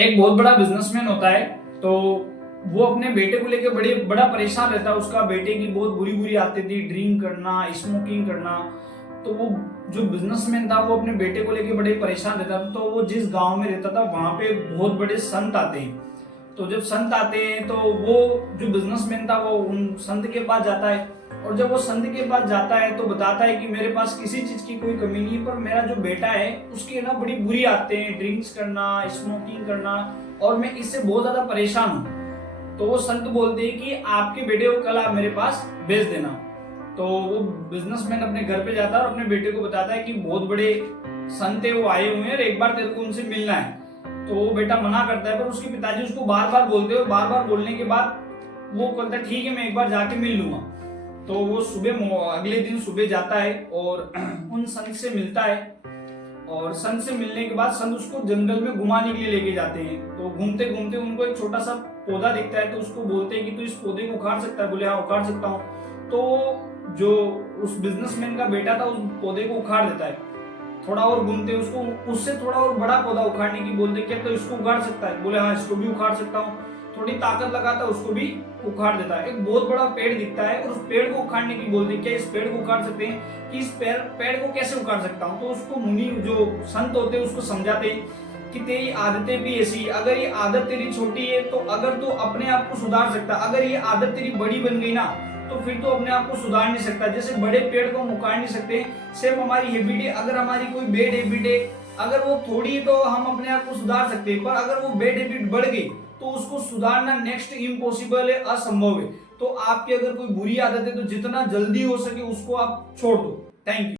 एक बहुत बड़ा बिजनेसमैन होता है, तो वो अपने बेटे को लेकर बड़ा परेशान रहता है। उसका बेटे की बहुत बुरी बुरी आदतें थी, ड्रिंक करना, स्मोकिंग करना। तो वो जो बिजनेसमैन था वो अपने बेटे को लेकर बड़े परेशान रहता था। तो वो जिस गांव में रहता था वहां पे बहुत बड़े संत आते हैं। तो जब संत आते हैं तो वो जो बिजनेसमैन था वो उन संत के पास जाता है। और जब वो संत के पास जाता है तो बताता है कि मेरे पास किसी चीज की कोई कमी नहीं है, पर मेरा जो बेटा है उसकी ना बड़ी बुरी आदतें हैं, ड्रिंक्स करना, स्मोकिंग करना, और मैं इससे बहुत ज्यादा परेशान हूँ। तो वो संत बोलते हैं कि आपके बेटे को कल आप मेरे पास भेज देना। तो वो बिजनेसमैन अपने घर पे जाता है और अपने बेटे को बताता है कि बहुत बड़े संत है, वो आए हुए हैं और एक बार तेरे को उनसे मिलना है। तो वो बेटा मना करता है, पर उसके पिताजी उसको बार बार बोलते हैं। बार बार बोलने के बाद वो कहता है ठीक है, मैं एक बार जाके मिल लूंगा। तो वो अगले दिन सुबह जाता है और उन संत से मिलता है। और संत से मिलने के बाद संत उसको जंगल में घुमाने के लिए लेके जाते हैं। तो घूमते घूमते उनको एक छोटा सा पौधा दिखता है। तो उसको बोलते हैं कि तू इस पौधे को उखाड़ सकता है। बोले हाँ उखाड़ सकता हूँ। तो जो उस बिजनेसमैन का बेटा था उस पौधे को उखाड़ देता है। थोड़ा और घूमते उसको उससे थोड़ा और बड़ा पौधा उखाड़ने की बोलते, क्या तो इसको उखाड़ सकता है? बोले हाँ इसको भी उखाड़ सकता हूँ। थोड़ी ताकत लगाता है, उसको भी उखाड़ देता है। एक बहुत बड़ा पेड़ दिखता है और उस पेड़ को उखाड़ने की बोलते, क्या इस पेड़ को उखाड़ सकते हैं? कि इस पेड़ को कैसे उखाड़ सकता हूँ? तो उसको मुनि जो संत होते हैं उसको समझाते कि तेरी आदतें भी ऐसी, अगर ये आदत तेरी छोटी है तो अगर तू अपने आप को सुधार सकता, अगर ये आदत तेरी बड़ी बन गई ना तो फिर तो अपने आप को सुधार नहीं सकता। जैसे बड़े पेड़ को हम उखाड़ नहीं सकते, सेम हमारी हैबिट है। अगर हमारी कोई बैड हैबिट है, अगर वो थोड़ी है तो हम अपने आप को सुधार सकते हैं, पर अगर वो बैड हैबिट बढ़ गई तो उसको सुधारना नेक्स्ट इम्पॉसिबल है, असंभव है। तो आपकी अगर कोई बुरी आदत है तो जितना जल्दी हो सके उसको आप छोड़ दो। Thank you.